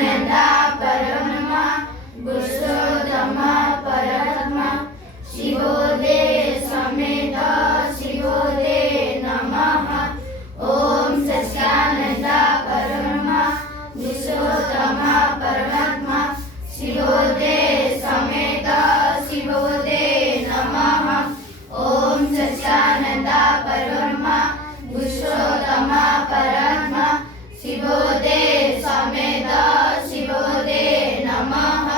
नंद परब्रह्म पुरुषोत्तम परमात्मा शिवोदे समेत शिवोदे नमः। ओम सच्चिदानंद परब्रह्म पुरुषोत्तम परमात्मा शिवोदे समेत शिवोदे नमः। ओम सच्चिदानंद परब्रह्म पुरुषोत्तम परमात्मा शिवोदे समेत शिवोदे नमः।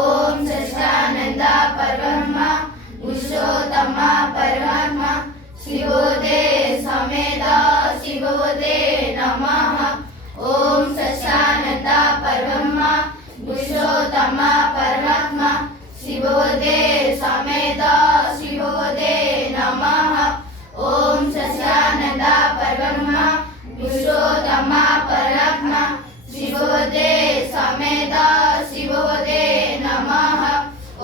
ओम सच्चिदानंद परब्रह्म पुरुषोत्तम परमात्मा शिवोदे समेत शिवोदे नमः। ओम सच्चिदानंद परब्रह्म पुरुषोत्तम परमात्मा शिवोदे समेत शिवोदे नमः। ओम सच्चिदानंद परब्रह्म पुरुषोत्तम परमात्मा शिवोदे समेत शिवोदे नमः।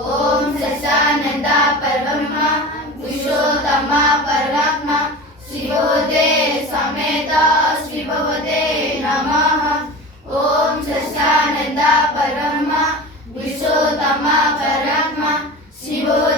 ओम सच्चिदानंद परब्रह्म पुरुषोत्तम परमात्मा शिवोदे समेत शिवोदे नमः। ओम सच्चिदानंद परब्रह्म पुरुषोत्तम परमात्मा शिवोदे